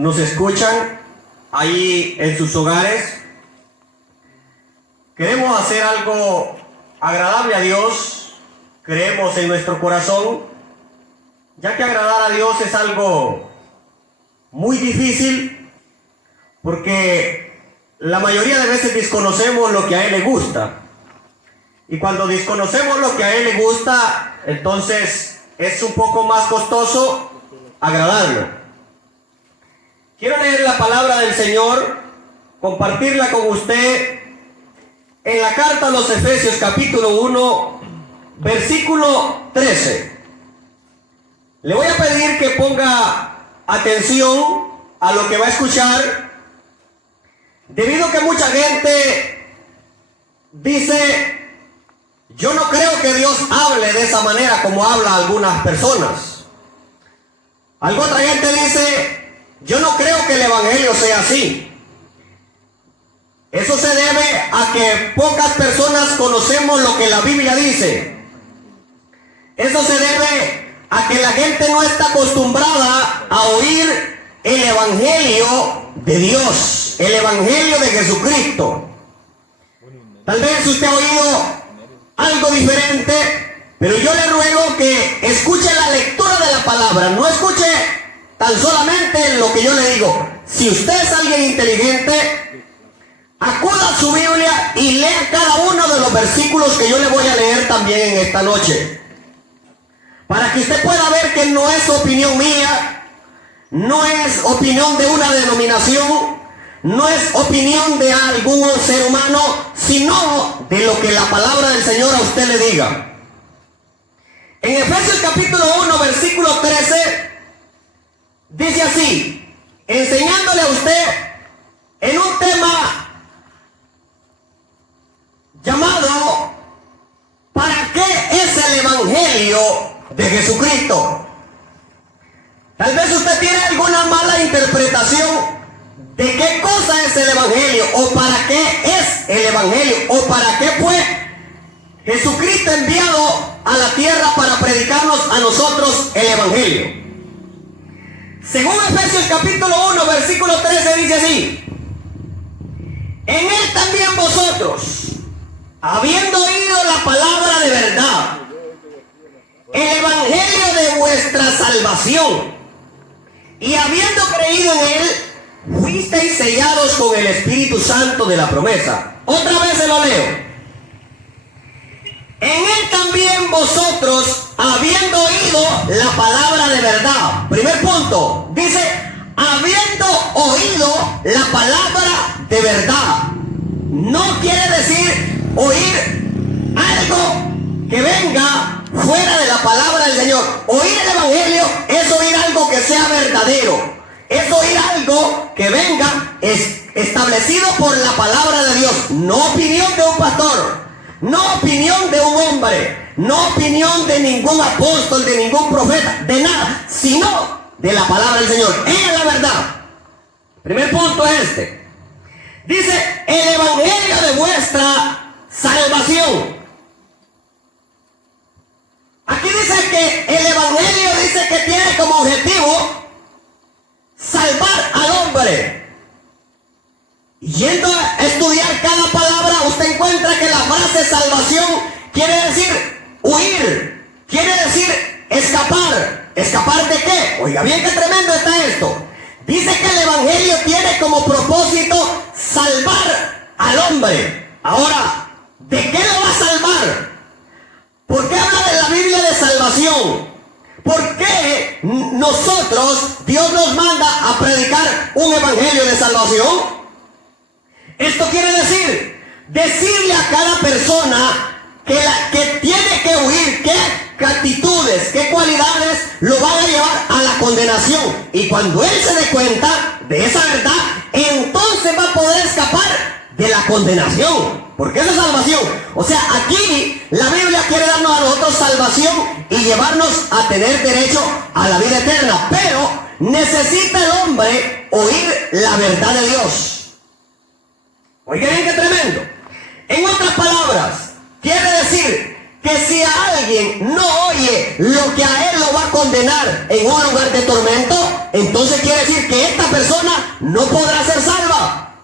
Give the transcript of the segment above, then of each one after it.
nos escuchan ahí en sus hogares. Queremos hacer algo agradable a Dios. Creemos en nuestro corazón, ya que agradar a Dios es algo muy difícil, porque la mayoría de veces desconocemos lo que a Él le gusta. Y cuando desconocemos lo que a Él le gusta, entonces es un poco más costoso agradarlo. Quiero leer la palabra del Señor, compartirla con usted en la carta a los Efesios capítulo 1, versículo 13. Le voy a pedir que ponga atención a lo que va a escuchar, debido a que mucha gente dice: yo no creo que Dios hable de esa manera como habla algunas personas. Alguna otra gente dice: yo no creo que el evangelio sea así. Eso se debe a que pocas personas conocemos lo que la Biblia dice. Eso se debe a que la gente no está acostumbrada a oír el evangelio de Dios, el evangelio de Jesucristo. Tal vez usted ha oído algo diferente, pero yo le ruego que escuche la lectura de la palabra, no escuche tan solamente lo que yo le digo. Si usted es alguien inteligente, acuda a su Biblia y lea cada uno de los versículos que yo le voy a leer también en esta noche, para que usted pueda ver que no es opinión mía, no es opinión de una denominación, no es opinión de algún ser humano, sino de lo que la palabra del Señor a usted le diga. En Efesios capítulo 1, versículo 13, dice así, enseñándole a usted en un tema llamado ¿para qué es el evangelio de Jesucristo? Tal vez usted tiene alguna mala interpretación de qué cosa es el evangelio, o para qué es el evangelio, o para qué fue Jesucristo enviado a la tierra para predicarnos a nosotros el evangelio. Según Efesios capítulo 1, versículo 13 dice así: en Él también vosotros, habiendo oído la palabra de verdad, el evangelio de vuestra salvación, y habiendo creído en Él, fuisteis sellados con el Espíritu Santo de la promesa. Otra vez se lo leo. En Él también vosotros, habiendo oído la palabra de verdad. Primer punto, dice, habiendo oído la palabra de verdad. No quiere decir oír algo que venga fuera de la palabra del Señor. Oír el evangelio es oír algo que sea verdadero. Es oír algo que venga establecido por la palabra de Dios. No opinión de un pastor, no opinión de un hombre, no opinión de ningún apóstol, de ningún profeta, de nada, sino de la palabra del Señor. Ella es la verdad. Primer punto es este. Dice, el evangelio de vuestra salvación. Aquí dice que el evangelio dice que tiene como objetivo salvar al hombre. Yendo a estudiar cada palabra, usted encuentra que la frase salvación quiere decir huir, quiere decir escapar. ¿Escapar de qué? Oiga bien, qué tremendo está esto. Dice que el evangelio tiene como propósito salvar al hombre. Ahora, ¿de qué lo va a salvar? ¿Por qué habla de la Biblia de salvación? ¿Por qué nosotros, Dios nos manda a predicar un evangelio de salvación? Esto quiere decir, decirle a cada persona que tiene que huir, qué actitudes, qué cualidades lo van a llevar a la condenación. Y cuando él se dé cuenta de esa verdad, entonces va a poder escapar de la condenación. Porque eso es salvación. O sea, aquí la Biblia quiere darnos a nosotros salvación y llevarnos a tener derecho a la vida eterna. Pero necesita el hombre oír la verdad de Dios. Oigan bien, qué tremendo. En otras palabras, quiere decir que si a alguien no oye lo que a él lo va a condenar en un lugar de tormento, entonces quiere decir que esta persona no podrá ser salva.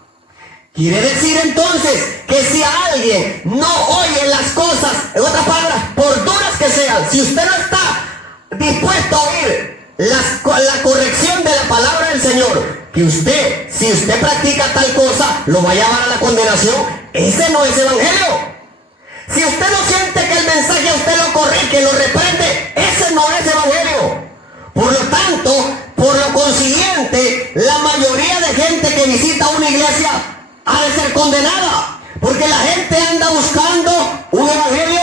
Quiere decir entonces que si a alguien no oye las cosas, en otras palabras, por duras que sean, si usted no está dispuesto a oír la corrección de la palabra del Señor, que usted, si usted practica tal cosa, lo va a llevar a la condenación, ese no es evangelio. Si usted no siente que el mensaje a usted lo corrige, lo reprende, ese no es evangelio. Por lo tanto, por lo consiguiente, la mayoría de gente que visita una iglesia ha de ser condenada, porque la gente anda buscando un evangelio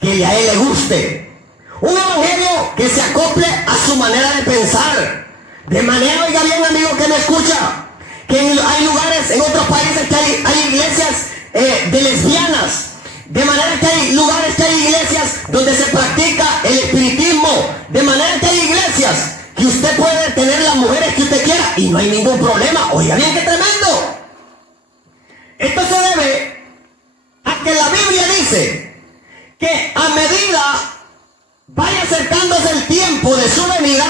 que a él le guste, un evangelio que se acople a su manera de pensar. De manera, oiga bien, amigo que me escucha, que hay lugares en otros países que hay iglesias de lesbianas. De manera que hay lugares, que hay iglesias donde se practica el espiritismo. De manera que hay iglesias que usted puede tener las mujeres que usted quiera y no hay ningún problema. Oiga bien, qué tremendo. Esto se debe a que la Biblia dice que a medida vaya acercándose el tiempo de su venida,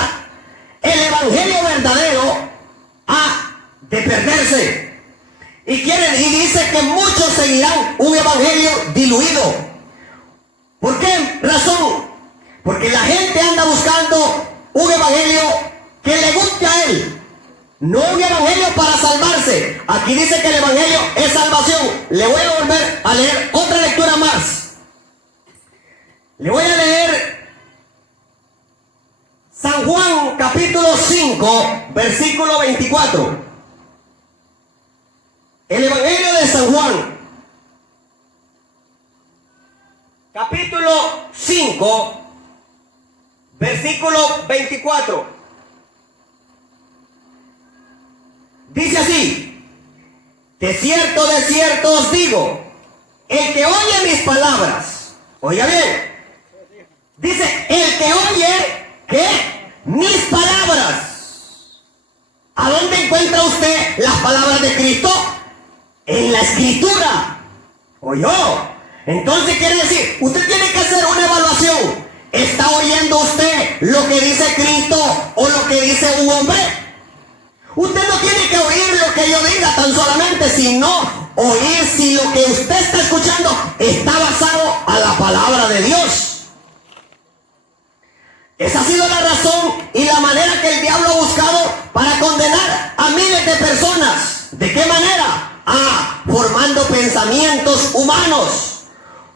el evangelio verdadero ha de perderse. Y dice que muchos seguirán un evangelio diluido. ¿Por qué razón? Porque la gente anda buscando un evangelio que le guste a él, no un evangelio para salvarse. Aquí dice que el evangelio es salvación. Le voy a volver a leer otra lectura más. Le voy a leer San Juan capítulo 5, versículo 24. El Evangelio de San Juan, capítulo 5, versículo 24. Dice así: de cierto os digo, el que oye mis palabras, oiga bien, dice, el que oye, ¿qué? Mis palabras. ¿A dónde encuentra usted las palabras de Cristo? En la Escritura. ¿Oyó? Entonces quiere decir, usted tiene que hacer una evaluación. ¿Está oyendo usted lo que dice Cristo o lo que dice un hombre? Usted no tiene que oír lo que yo diga tan solamente, sino oír si lo que usted está escuchando está basado a la palabra de Dios. Esa ha sido la razón y la manera que el diablo ha buscado para condenar a miles de personas. ¿De qué manera? Formando pensamientos humanos,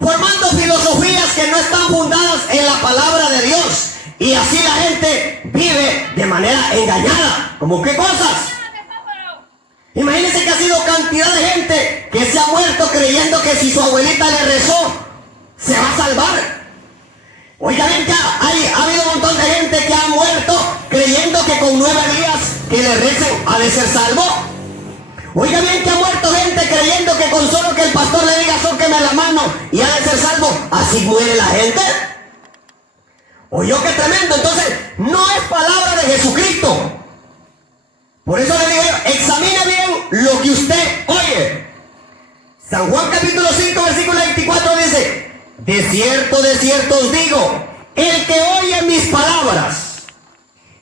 formando filosofías que no están fundadas en la palabra de Dios. Y así la gente vive de manera engañada. ¿Cómo qué cosas? Imagínense que ha sido cantidad de gente que se ha muerto creyendo que si su abuelita le rezó, se va a salvar. Oiga bien, que ha habido un montón de gente que ha muerto creyendo que con 9 días que le recen ha de ser salvo. Oiga bien, que ha muerto gente creyendo que con solo que el pastor le diga sóqueme la mano y ha de ser salvo. Así muere la gente. Oyó, qué tremendo. Entonces, no es palabra de Jesucristo. Por eso le digo yo, examine bien lo que usted oye. San Juan capítulo 5, versículo 24 dice: de cierto os digo, el que oye mis palabras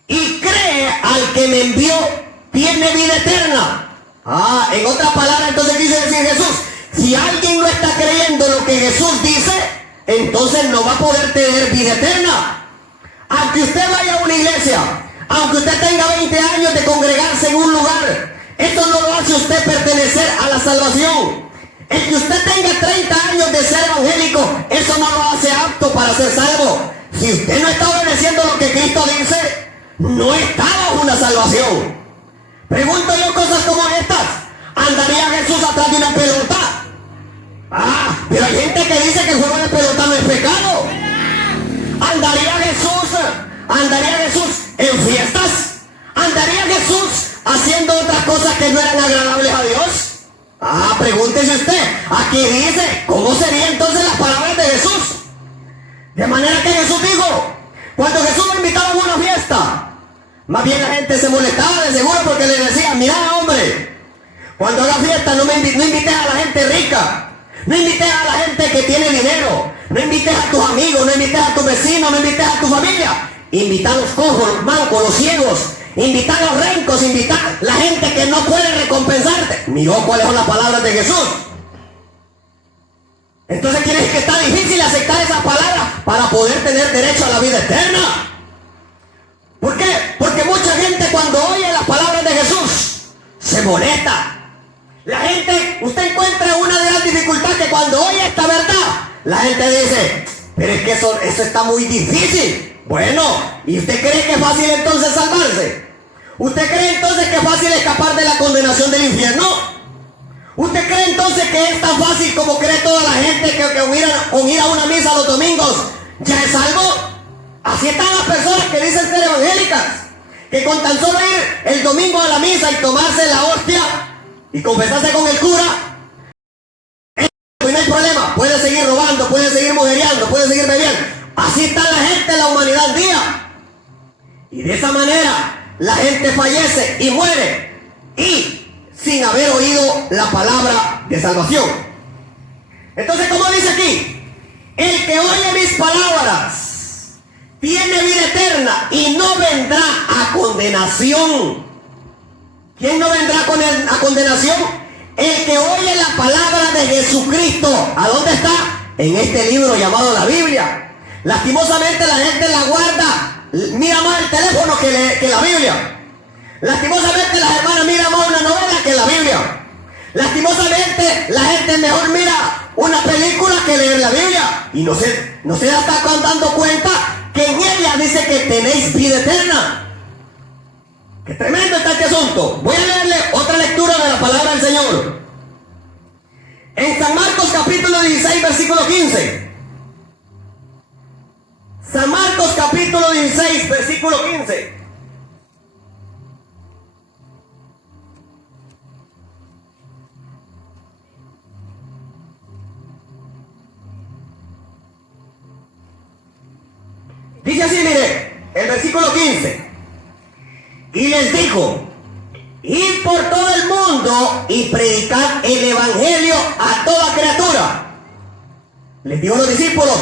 y cree al que me envió, tiene vida eterna. En otras palabras, entonces quise decir Jesús, si alguien no está creyendo lo que Jesús dice, entonces no va a poder tener vida eterna. Aunque usted vaya a una iglesia, aunque usted tenga 20 años de congregarse en un lugar, esto no lo hace usted pertenecer a la salvación. El que usted tenga 30 años de ser evangélico, eso no lo hace apto para ser salvo. Si usted no está obedeciendo lo que Cristo dice, no está bajo una salvación. Pregunto yo cosas como estas. ¿Andaría Jesús atrás de una pelota? Pero hay gente que dice que el juego de pelota no es pecado. ¿Andaría Jesús en fiestas? ¿Andaría Jesús haciendo otras cosas que no eran agradables a Dios? Pregúntese usted. Aquí dice, ¿cómo serían entonces las palabras de Jesús? De manera que Jesús dijo, cuando Jesús lo invitaba a una fiesta, más bien la gente se molestaba de seguro porque le decía, mira hombre, cuando haga fiesta no invites a la gente rica, no invites a la gente que tiene dinero, No invites a tus amigos, no invites a tus vecinos, no invites a tu familia. Invita a los cojos, los mancos, los ciegos. Invita a los rencos, invita a la gente que no puede recompensarte. Miró cuáles son las palabras de Jesús. Entonces quiere decir que está difícil aceptar esas palabras para poder tener derecho a la vida eterna. ¿Por qué? Porque mucha gente cuando oye las palabras de Jesús se molesta. La gente, usted encuentra una de las dificultades que cuando oye esta verdad, la gente dice, pero es que eso está muy difícil. Bueno, ¿y usted cree que es fácil entonces salvarse? ¿Usted cree entonces que es fácil escapar de la condenación del infierno? ¿Usted cree entonces que es tan fácil como cree toda la gente que con ir a una misa los domingos ya es salvo? Así están las personas que dicen ser evangélicas, que con tan solo ir el domingo a la misa y tomarse la hostia y confesarse con el cura, pues no hay problema, puede seguir robando, puede seguir mujeriando, puede seguir bebiendo. Así está la gente en la humanidad al día. Y de esa manera la gente fallece y muere y sin haber oído la palabra de salvación. Entonces, como dice aquí, el que oye mis palabras tiene vida eterna y no vendrá a condenación. ¿Quién no vendrá a condenación? El que oye la palabra de Jesucristo. ¿A dónde está? En este libro llamado la Biblia. Lastimosamente la gente la guarda, mira más el teléfono que la Biblia. Lastimosamente las hermanas miran más una novela que la Biblia. Lastimosamente la gente mejor mira una película que leer la Biblia. Y no se está dando cuenta que en ella dice que tenéis vida eterna. Qué tremendo está este asunto. Voy a leerle otra lectura de la palabra del Señor. En San Marcos capítulo 16, versículo 15. San Marcos capítulo 16, versículo 15. Dice así, mire, el versículo 15. Y les dijo, id por todo el mundo y predicad el evangelio a toda criatura. Les dijo a los discípulos,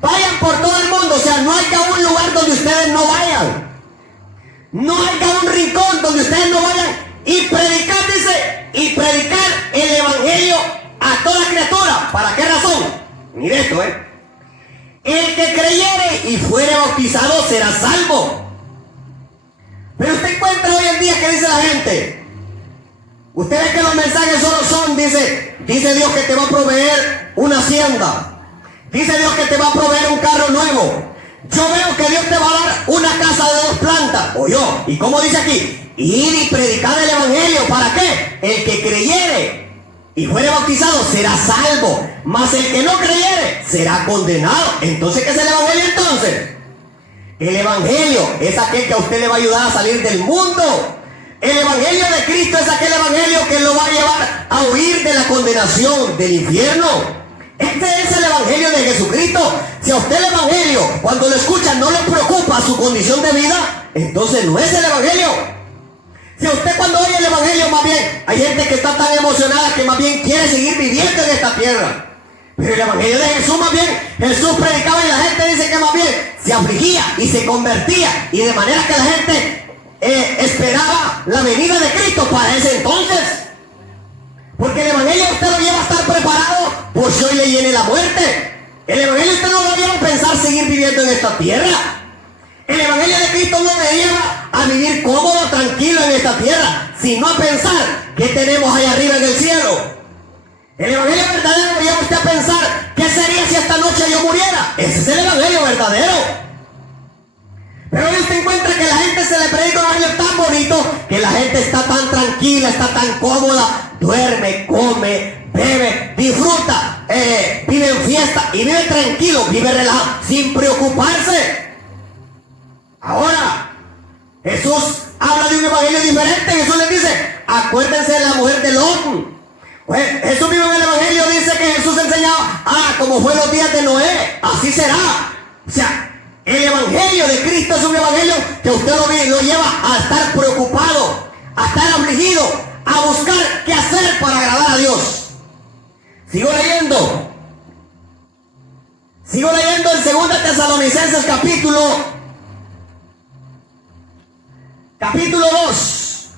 vayan por todo el mundo, o sea, no haya un lugar donde ustedes no vayan. No haya un rincón donde ustedes no vayan. Y predicad, dice, y predicar el evangelio a toda criatura. ¿Para qué razón? Mire esto, el que creyere y fuere bautizado será salvo. Pero usted encuentra hoy en día que dice la gente, usted ve que los mensajes solo son, dice Dios que te va a proveer una hacienda, dice Dios que te va a proveer un carro nuevo, yo veo que Dios te va a dar una casa de 2 plantas, o yo, y como dice aquí, ir y predicar el evangelio, ¿para qué? El que creyere y fuere bautizado será salvo, mas el que no creyere será condenado. Entonces, ¿qué es el evangelio entonces? El evangelio es aquel que a usted le va a ayudar a salir del mundo. El evangelio de Cristo es aquel evangelio que lo va a llevar a huir de la condenación del infierno. Este es el evangelio de Jesucristo. Si a usted el evangelio, cuando lo escucha, no le preocupa su condición de vida, entonces no es el evangelio. Si a usted cuando oye el evangelio, más bien, hay gente que está tan emocionada que más bien quiere seguir viviendo en esta tierra. Pero el evangelio de Jesús, más bien, Jesús predicaba y la gente dice que más bien se afligía y se convertía, y de manera que la gente esperaba la venida de Cristo para ese entonces. Porque el evangelio usted lo lleva a estar preparado por si hoy le viene la muerte. El evangelio usted no lo lleva a pensar seguir viviendo en esta tierra. El evangelio de Cristo no le lleva a vivir cómodo, tranquilo en esta tierra, sino a pensar qué tenemos allá arriba en el cielo. El evangelio verdadero lo lleva a usted a pensar, ¿qué sería si esta noche yo muriera? Ese es el evangelio verdadero. Pero hoy usted encuentra que la gente se le predica un evangelio tan bonito, que la gente está tan tranquila, está tan cómoda, duerme, come, bebe, disfruta, vive en fiesta y vive tranquilo, vive relajado, sin preocuparse. Ahora, Jesús habla de un evangelio diferente. Jesús les dice, acuérdense de la mujer de Lot. Pues Jesús mismo en el evangelio dice que Jesús enseñaba, como fue los días de Noé, así será. O sea, el evangelio de Cristo es un evangelio que usted lo lleva a estar preocupado, a estar afligido, a buscar qué hacer para agradar a Dios. Sigo leyendo. Sigo leyendo en 2 Tesalonicenses capítulo 2,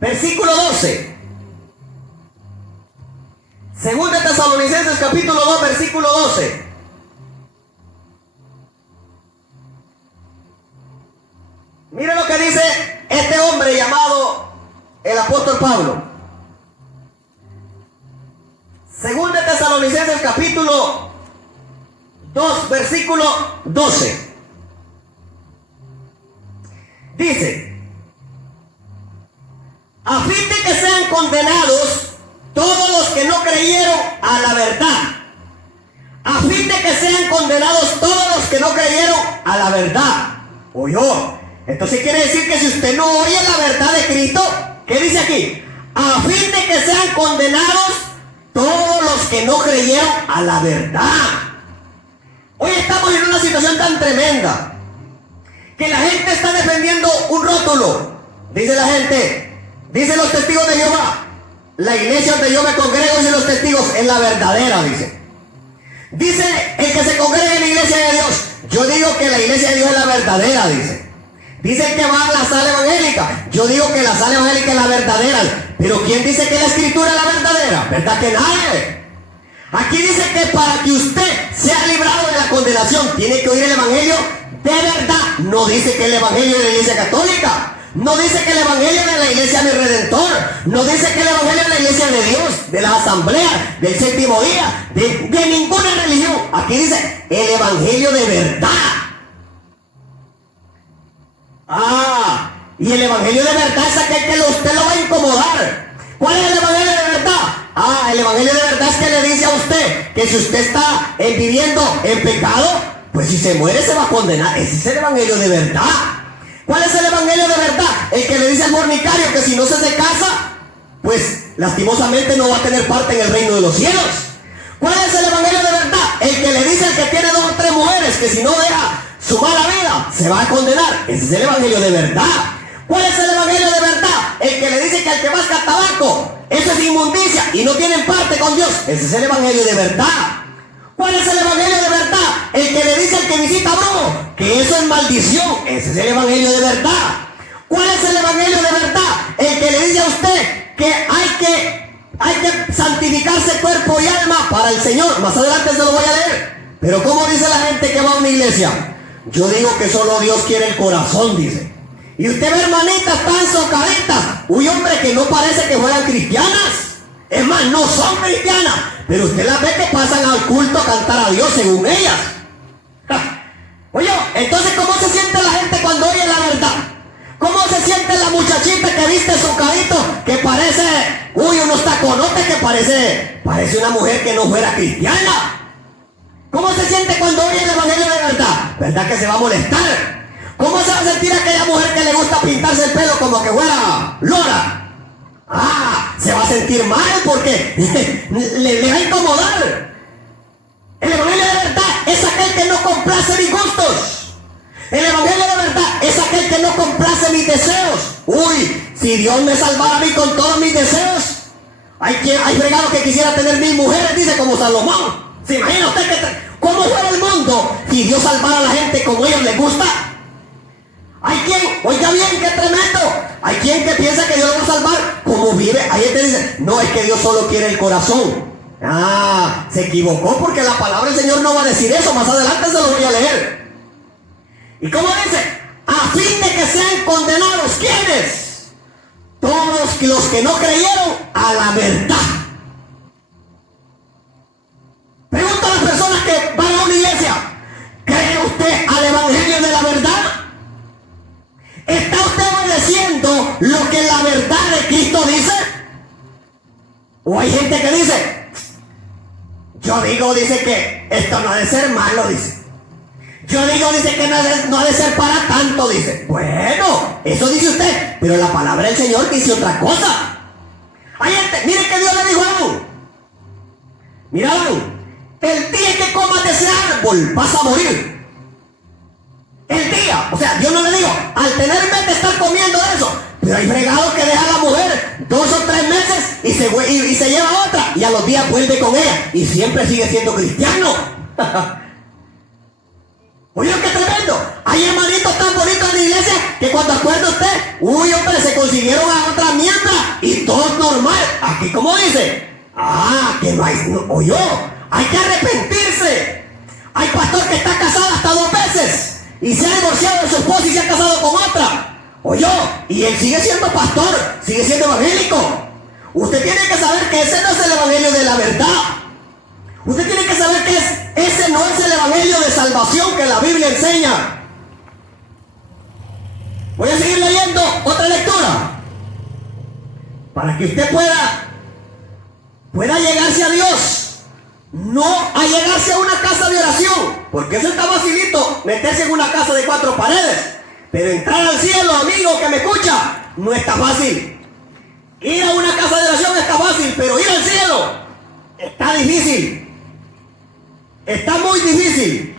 versículo 12. 2 Tesalonicenses capítulo 2, versículo 12. Mire lo que dice este hombre llamado el apóstol Pablo. 2 Tesalonicenses capítulo 2, versículo 12. Dice: a fin de que sean condenados todos los que no creyeron a la verdad. A fin de que sean condenados todos los que no creyeron a la verdad. Oyó. Entonces quiere decir que si usted no oye la verdad de Cristo, ¿qué dice aquí? A fin de que sean condenados todos los que no creyeron a la verdad. Hoy estamos en una situación tan tremenda que la gente está defendiendo un rótulo. Dice la gente, dicen los testigos de Jehová, la iglesia donde yo me congrego, dicen los testigos, es la verdadera, dice. Dice el que se congrega en la iglesia de Dios, yo digo que la iglesia de Dios es la verdadera, dice. Dice el que va a la sala evangélica, yo digo que la sala evangélica es la verdadera. Pero ¿quién dice que la escritura es la verdadera? ¿Verdad que nadie? Aquí dice que para que usted sea librado de la condenación, tiene que oír el evangelio de verdad. No dice que el evangelio de la iglesia católica, no dice que el evangelio de la iglesia de mi redentor, no dice que el evangelio de la iglesia de Dios, de la asamblea, del séptimo día, de ninguna religión. Aquí dice el evangelio de verdad. Y el evangelio de verdad es aquel que usted lo va a incomodar. ¿Cuál es el evangelio de verdad? El evangelio de verdad es que le dice a usted que si usted está viviendo en pecado, pues si se muere se va a condenar. Ese es el evangelio de verdad. ¿Cuál es el evangelio de verdad? El que le dice al fornicario que si no se casa, pues lastimosamente no va a tener parte en el reino de los cielos. ¿Cuál es el evangelio de verdad? El que le dice al que tiene 2 o 3 mujeres que si no deja su mala vida se va a condenar. Ese es el evangelio de verdad. ¿Cuál es el evangelio de verdad? El que le dice que al que masca tabaco, eso es inmundicia y no tienen parte con Dios. Ese es el evangelio de verdad. ¿Cuál es el evangelio de verdad? El que le dice al que visita brujo que eso es maldición. Ese es el evangelio de verdad. ¿Cuál es el evangelio de verdad? El que le dice a usted que hay que santificarse cuerpo y alma para el Señor. Más adelante se lo voy a leer. Pero ¿cómo dice la gente que va a una iglesia? Yo digo que solo Dios quiere el corazón, dice. Y usted ve hermanitas tan socaditas. Uy, hombre, que no parece que fueran cristianas. Es más, no son cristianas. Pero usted las ve que pasan al culto a cantar a Dios según ellas. Oye, entonces ¿cómo se siente la gente cuando oye la verdad? ¿Cómo se siente la muchachita que viste socadito, que parece, unos taconotes que parece una mujer que no fuera cristiana? ¿Cómo se siente cuando oye el evangelio de verdad? ¿Verdad que se va a molestar? ¿Cómo se va a sentir aquella mujer que le gusta pintarse el pelo como que fuera lora? Se va a sentir mal porque le va a incomodar. El evangelio de verdad es aquel que no complace mis gustos. El evangelio de verdad es aquel que no complace mis deseos. Si Dios me salvara a mí con todos mis deseos, hay fregados que quisiera tener 1000 mujeres, dice, como Salomón. ¿Se imagina usted cómo fuera el mundo si Dios salvara a la gente como a ellos les gusta? Hay quien, oiga bien, qué tremendo, hay quien que piensa que Dios lo va a salvar como vive. Hay gente que dice, no, es que Dios solo quiere el corazón. Se equivocó porque la palabra del Señor no va a decir eso. Más adelante se lo voy a leer. ¿Y cómo dice? A fin de que sean condenados, ¿quiénes? Todos los que no creyeron a la verdad. Pregunto a las personas que van a una iglesia, ¿cree usted al evangelio de la verdad? ¿Está usted obedeciendo lo que la verdad de Cristo dice? ¿O hay gente que dice, yo digo, dice que esto no ha de ser malo, dice. Yo digo, dice que no ha de ser para tanto, dice. Bueno, eso dice usted, pero la palabra del Señor dice otra cosa. Hay gente, mire que Dios le dijo a Adán. Mira, Adán, el día que comas de ese árbol vas a morir. El día, o sea, Dios no le dijo, al tener en mente estar comiendo eso. Pero hay fregados que deja a la mujer 2 o 3 meses y se lleva otra y a los días vuelve con ella y siempre sigue siendo cristiano. Oye, qué tremendo. Hay hermanitos tan bonitos en la iglesia que cuando acuerda usted, uy, hombre, se consiguieron a otra miembra y todo es normal. Aquí, como dice, que no hay, oye, hay que arrepentirse. Hay pastor que está casado hasta 2 veces y se ha divorciado de su esposa y se ha casado con otra. Oye, y él sigue siendo pastor, sigue siendo evangélico. Usted tiene que saber que ese no es el evangelio de la verdad. Usted tiene que saber que ese no es el evangelio de salvación que la Biblia enseña. Voy a seguir leyendo otra lectura para que usted pueda llegarse a Dios, no a llegarse a una casa de oración, porque eso está facilito, meterse en una casa de 4 paredes, pero entrar al cielo, amigo que me escucha, no está fácil. Ir a una casa de oración está fácil, pero ir al cielo está difícil. Está muy difícil.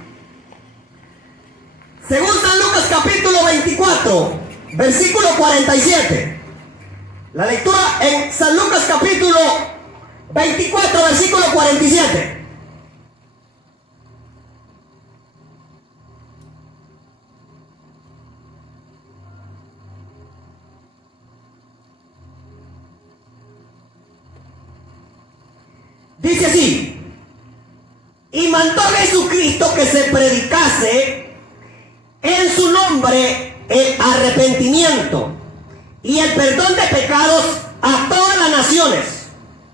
Según San Lucas capítulo 24, versículo 47. La lectura en San Lucas capítulo 24, versículo 47. Dice así: y mandó Jesucristo que se predicase en su nombre el arrepentimiento y el perdón de pecados a todas las naciones.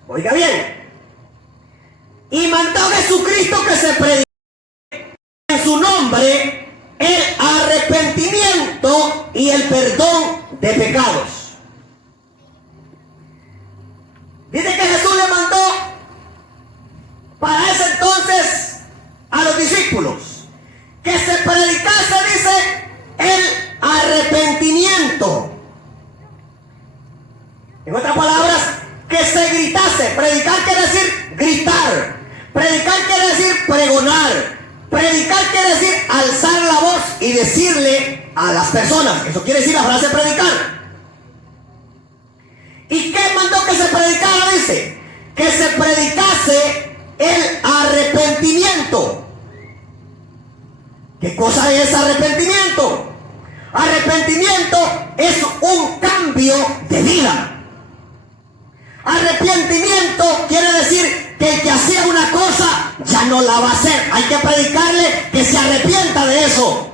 Oiga bien. Y mandó Jesucristo que se predicase en su nombre el arrepentimiento y el perdón de pecados. Dice que Jesús le mandó para ese entonces a los discípulos que se predicase, dice, el arrepentimiento. En otras palabras, que se gritase. Predicar quiere decir gritar. Predicar quiere decir pregonar. Predicar quiere decir alzar la voz y decirle a las personas. Eso quiere decir la frase predicar. ¿Y qué mandó que se predicara? Dice que se predicase el arrepentimiento. ¿Qué cosa es arrepentimiento? Arrepentimiento es un cambio de vida. Arrepentimiento quiere decir que el que hacía una cosa ya no la va a hacer. Hay que predicarle que se arrepienta de eso.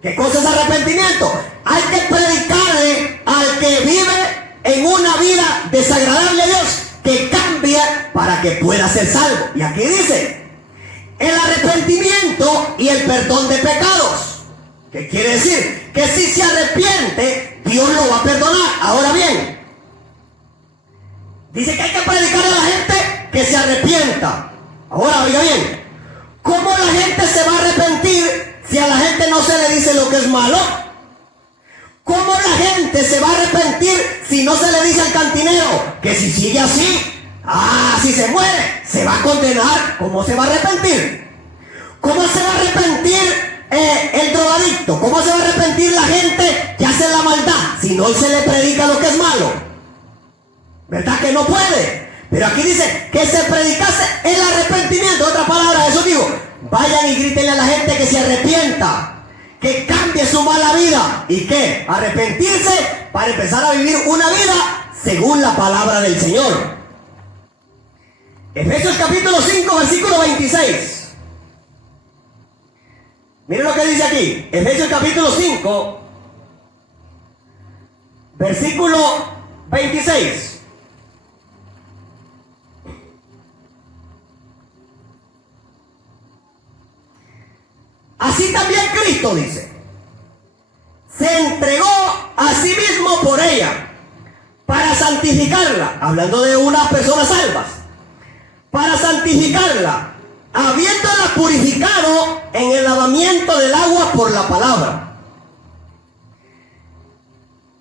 ¿Qué cosa es arrepentimiento? Hay que predicarle al que vive en una vida desagradable a Dios que cambie para que pueda ser salvo. Y aquí dice el arrepentimiento y el perdón de pecados. ¿Qué quiere decir? Que si se arrepiente, Dios lo va a perdonar. Ahora bien, dice que hay que predicarle a la gente que se arrepienta. Ahora, oiga bien, ¿cómo la gente se va a arrepentir si a la gente no se le dice lo que es malo? ¿Cómo la gente se va a arrepentir si no se le dice al cantinero que si sigue así, si se muere, se va a condenar? ¿Cómo se va a arrepentir? ¿Cómo se va a arrepentir el drogadicto? ¿Cómo se va a arrepentir la gente que hace la maldad si no se le predica lo que es malo? ¿Verdad que no puede? Pero aquí dice que se predicase el arrepentimiento. Otra palabra, eso digo, vayan y grítenle a la gente que se arrepienta, que cambie su mala vida. ¿Y qué? Arrepentirse para empezar a vivir una vida según la palabra del Señor. Efesios capítulo 5, versículo 26. Miren lo que dice aquí. Efesios capítulo 5, versículo 26. Así también Cristo, dice, se entregó a sí mismo por ella, para santificarla, hablando de unas personas salvas, para santificarla, habiéndola purificado en el lavamiento del agua por la palabra.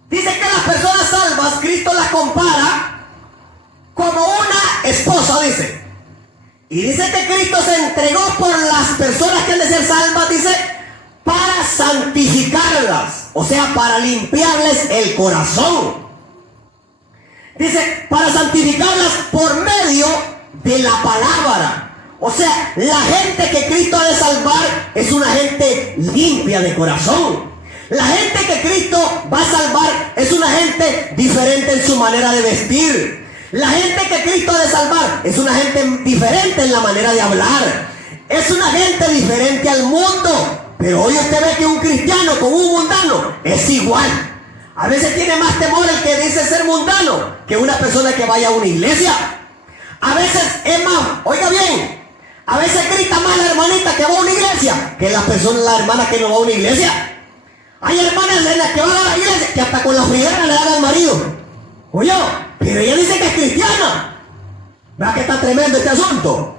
Dice que las personas salvas, Cristo las compara como una esposa, dice. Y dice que Cristo se entregó por las personas que han de ser salvas, dice, para santificarlas, o sea, para limpiarles el corazón. Dice, para santificarlas por medio de la palabra. O sea, la gente que Cristo ha de salvar es una gente limpia de corazón. La gente que Cristo va a salvar es una gente diferente en su manera de vestir. La gente que Cristo ha de salvar es una gente diferente en la manera de hablar. Es una gente diferente al mundo. Pero hoy usted ve que un cristiano con un mundano es igual. A veces tiene más temor el que dice ser mundano que una persona que vaya a una iglesia. A veces es más, oiga bien, a veces grita más la hermanita que va a una iglesia que la hermana que no va a una iglesia. Hay hermanas en las que van a la iglesia que hasta con la friega le dan al marido. Oye, pero ella dice que es cristiana. ¿Verdad que está tremendo este asunto?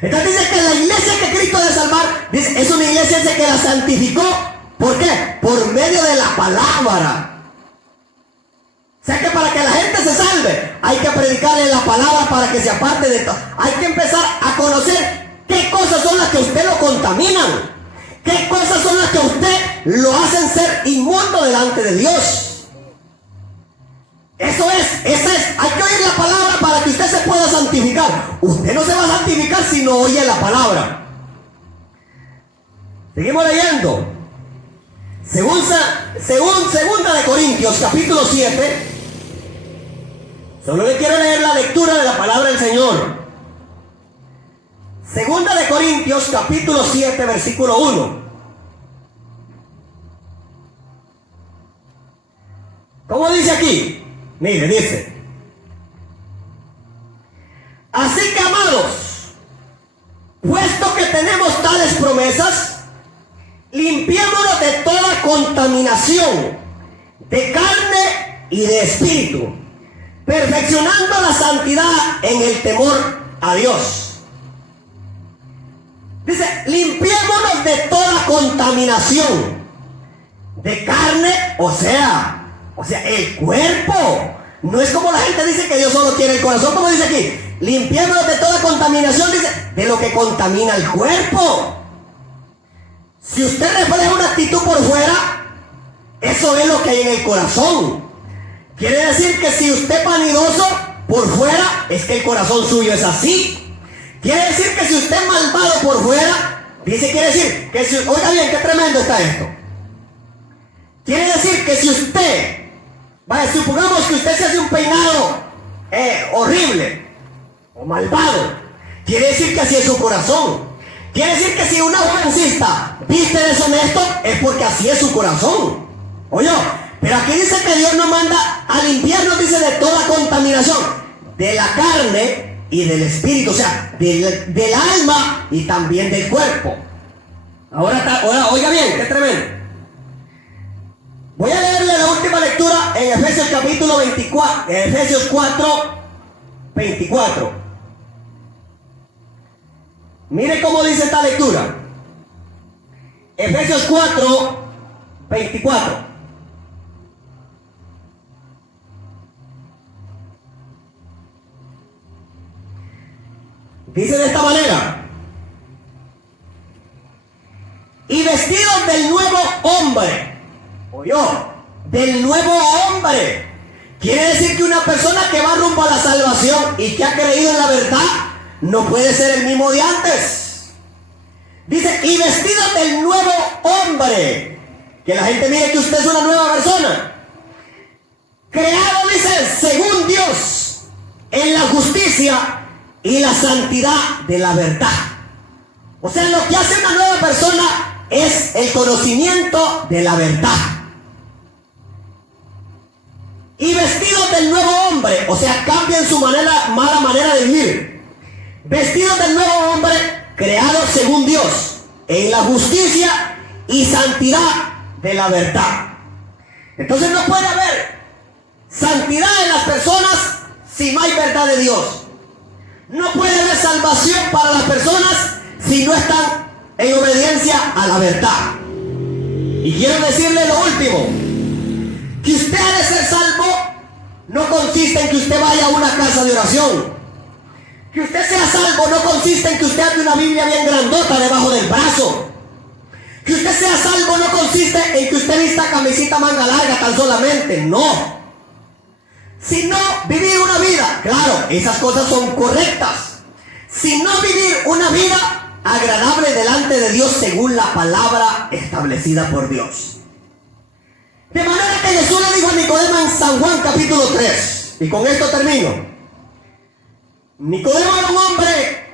Entonces dice que la iglesia que Cristo ha de salvar es una iglesia que la santificó. ¿Por qué? Por medio de la palabra. O sea que para que la gente se salve, hay que predicarle la palabra para que se aparte de todo. Hay que empezar a conocer qué cosas son las que a usted lo contaminan. Qué cosas son las que a usted lo hacen ser inmundo delante de Dios. Eso es, hay que oír la palabra para que usted se pueda santificar. Usted no se va a santificar si no oye la palabra. Seguimos leyendo. Según 2 de Corintios, capítulo 7. Solo le quiero leer la lectura de la palabra del Señor. 2 de Corintios, capítulo 7, versículo 1. ¿Cómo dice aquí? Mire, dice: así que, amados, puesto que tenemos tales promesas, limpiémonos de toda contaminación de carne y de espíritu, perfeccionando la santidad en el temor a Dios. Dice, limpiémonos de toda contaminación de carne, o sea, el cuerpo. No es como la gente dice que Dios solo quiere el corazón, como dice aquí. Limpiémonos de toda contaminación, dice, de lo que contamina el cuerpo. Si usted refleja una actitud por fuera, eso es lo que hay en el corazón. Quiere decir que si usted es vanidoso por fuera, es que el corazón suyo es así. Quiere decir que si usted es malvado por fuera, quiere decir que si, oiga bien, qué tremendo está esto. Quiere decir que si usted, supongamos que usted se hace un peinado horrible o malvado, quiere decir que así es su corazón. Quiere decir que si una jovencita viste deshonesto, es porque así es su corazón. Oye, pero aquí dice que Dios nos manda a limpiarnos, dice, de toda contaminación, de la carne y del espíritu, o sea, del alma y también del cuerpo. Ahora, oiga bien, qué tremendo. Voy a leerle la última lectura en Efesios capítulo 24, Efesios 4, 24. Mire cómo dice esta lectura. Efesios 4, 24. Dice de esta manera: y vestidos del nuevo hombre. Oyó, del nuevo hombre. Quiere decir que una persona que va rumbo a la salvación y que ha creído en la verdad no puede ser el mismo de antes. Dice, y vestidos del nuevo hombre. Que la gente mire que usted es una nueva persona. Creado, dice, según Dios, en la justicia y la santidad de la verdad. O sea, lo que hace una nueva persona es el conocimiento de la verdad. Y vestidos del nuevo hombre, o sea, cambian su mala manera de vivir. Vestidos del nuevo hombre, creados según Dios, en la justicia y santidad de la verdad. Entonces no puede haber santidad en las personas si no hay verdad de Dios. No puede haber salvación para las personas si no están en obediencia a la verdad. Y quiero decirle lo último: que usted ha de ser salvo no consiste en que usted vaya a una casa de oración. Que usted sea salvo no consiste en que usted ande una Biblia bien grandota debajo del brazo. Que usted sea salvo no consiste en que usted vista camisita manga larga tan solamente. No. Sino vivir una vida. Claro, esas cosas son correctas. sino vivir una vida agradable delante de Dios según la palabra establecida por Dios. De manera que Jesús le dijo a Nicodemo en San Juan capítulo 3, y con esto termino. Nicodemo era un hombre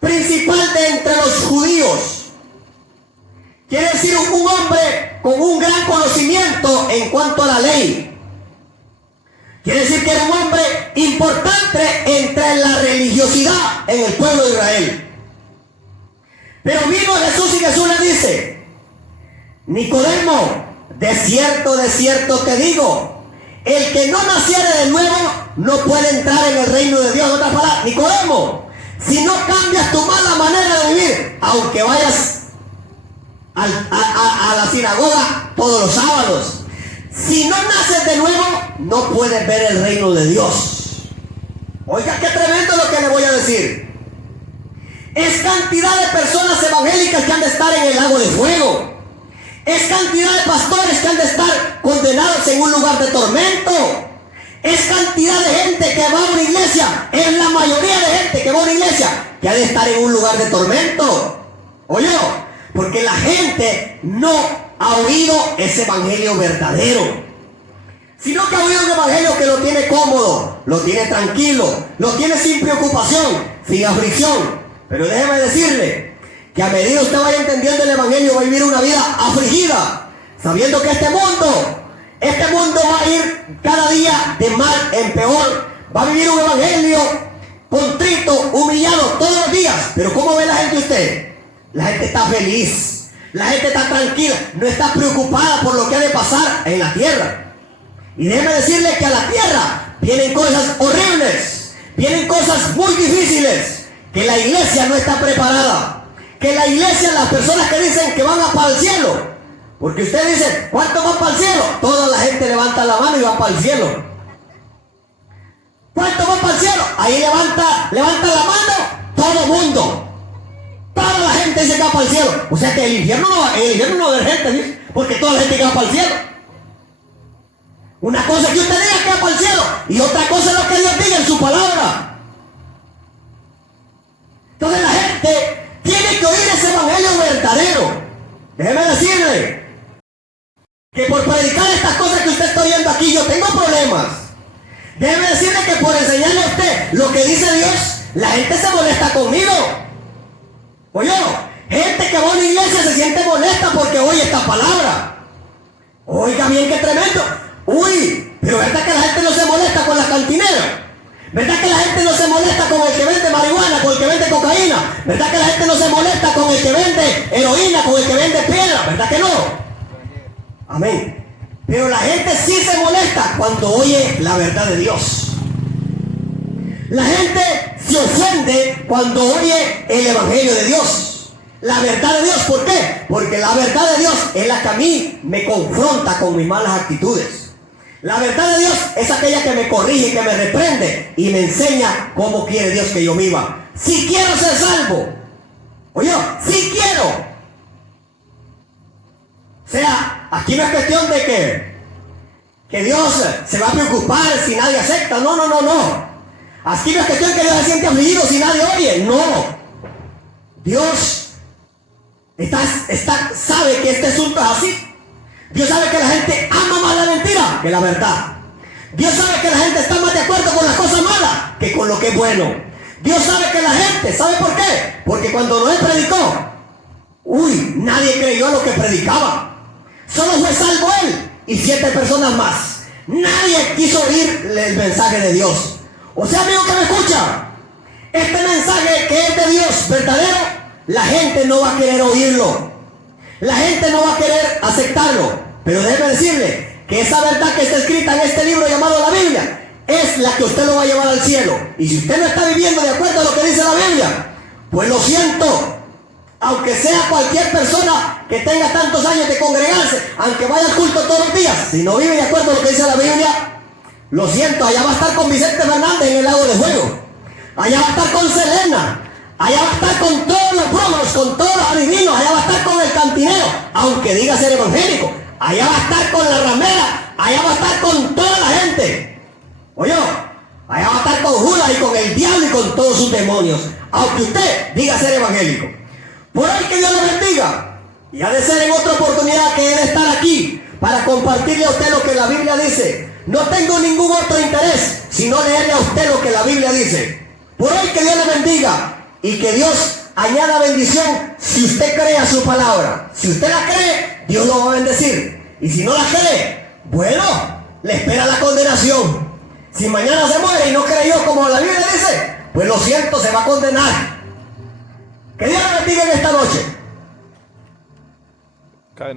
principal de entre los judíos. Quiere decir un hombre con un gran conocimiento en cuanto a la ley. Quiere decir que era un hombre importante entre la religiosidad en el pueblo de Israel. Pero vino Jesús y Jesús le dice: Nicodemo, de cierto te digo, el que no naciere de nuevo no puede entrar en el reino de Dios. En otras palabras, Nicodemo, si no cambias tu mala manera de vivir, aunque vayas a la sinagoga todos los sábados, si no naces de nuevo, no puedes ver el reino de Dios. Oiga, qué tremendo lo que le voy a decir. Es cantidad de personas evangélicas que han de estar en el lago de fuego. Es cantidad de pastores que han de estar condenados en un lugar de tormento. Es cantidad de gente que va a una iglesia, es la mayoría de gente que va a una iglesia que ha de estar en un lugar de tormento. Oye, porque la gente no ha oído ese evangelio verdadero, sino que ha oído un evangelio que lo tiene cómodo, lo tiene tranquilo, lo tiene sin preocupación, sin aflicción. Pero déjeme decirle que a medida usted vaya entendiendo el evangelio, va a vivir una vida afligida, sabiendo que este mundo va a ir cada día de mal en peor. Va a vivir un evangelio contrito, humillado todos los días. Pero ¿cómo ve la gente usted? La gente está feliz, la gente está tranquila, no está preocupada por lo que ha de pasar en la tierra. Y déjeme decirle que a la tierra vienen cosas horribles, vienen cosas muy difíciles, que la iglesia no está preparada. Que la iglesia, las personas que dicen que van a para el cielo, porque usted dice, ¿cuántos van para el cielo? Toda la gente levanta la mano y va para el cielo. ¿Cuántos van para el cielo? Ahí levanta la mano todo el mundo. Toda la gente dice que va para el cielo. O sea que el infierno no va a haber gente, ¿sí? Porque toda la gente que va para el cielo. Una cosa es que usted diga que va para el cielo, y otra cosa es lo que Dios diga en su palabra. Entonces la gente tiene que oír ese evangelio verdadero. Déjeme decirle que por predicar estas cosas que usted está oyendo aquí, yo tengo problemas. Déjeme decirle que por enseñarle a usted lo que dice Dios, la gente se molesta conmigo. Oye, gente que va a una iglesia se siente molesta porque oye esta palabra. Oiga bien, qué tremendo. Uy, pero ¿verdad que la gente no se molesta con la cantinera? ¿Verdad que la gente no se molesta con el que vende marihuana, con el que vende cocaína? ¿Verdad que la gente no se molesta con el que vende heroína, con el que vende piedra? ¿Verdad que no? Amén. Pero la gente sí se molesta cuando oye la verdad de Dios. La gente se ofende cuando oye el evangelio de Dios, la verdad de Dios. ¿Por qué? Porque la verdad de Dios es la que a mí me confronta con mis malas actitudes. La verdad de Dios es aquella que me corrige, que me reprende y me enseña cómo quiere Dios que yo viva. Si quiero ser salvo, oye, si quiero. O sea, aquí no es cuestión de que Dios se va a preocupar si nadie acepta. No. Aquí no es cuestión que Dios se siente afligido si nadie oye. No. Dios sabe que este asunto es así. Dios sabe que la gente ama más la mentira que la verdad. Dios sabe que la gente está más de acuerdo con las cosas malas que con lo que es bueno. Dios sabe que la gente, ¿sabe por qué? Porque cuando Noé predicó, nadie creyó lo que predicaba. Solo fue salvo él y 7 personas más. Nadie quiso oír el mensaje de Dios. O sea, amigo que me escucha, este mensaje que es de Dios verdadero, la gente no va a querer oírlo. La gente no va a querer aceptarlo. Pero déjeme decirle que esa verdad que está escrita en este libro llamado la Biblia es la que usted lo va a llevar al cielo. Y si usted no está viviendo de acuerdo a lo que dice la Biblia, pues lo siento. Aunque sea cualquier persona que tenga tantos años de congregarse, aunque vaya al culto todos los días, si no vive de acuerdo a lo que dice la Biblia, lo siento, allá va a estar con Vicente Fernández en el lago de fuego. Allá va a estar con Selena. Allá va a estar con todos los brujos, con todos los adivinos. Allá va a estar con el cantinero, aunque diga ser evangélico. Allá va a estar con la ramera. Allá va a estar con toda la gente. Oye, allá va a estar con Judas y con el diablo y con todos sus demonios, aunque usted diga ser evangélico. Por hoy que Dios le bendiga. Y ha de ser en otra oportunidad que he de estar aquí para compartirle a usted lo que la Biblia dice. No tengo ningún otro interés sino leerle a usted lo que la Biblia dice. Por hoy que Dios le bendiga y que Dios añada bendición si usted cree a su palabra. Si usted la cree, Dios lo va a bendecir. Y si no la cree, bueno, le espera la condenación. Si mañana se muere y no creyó como la Biblia dice, pues lo siento, se va a condenar. Que Dios le bendiga en esta noche.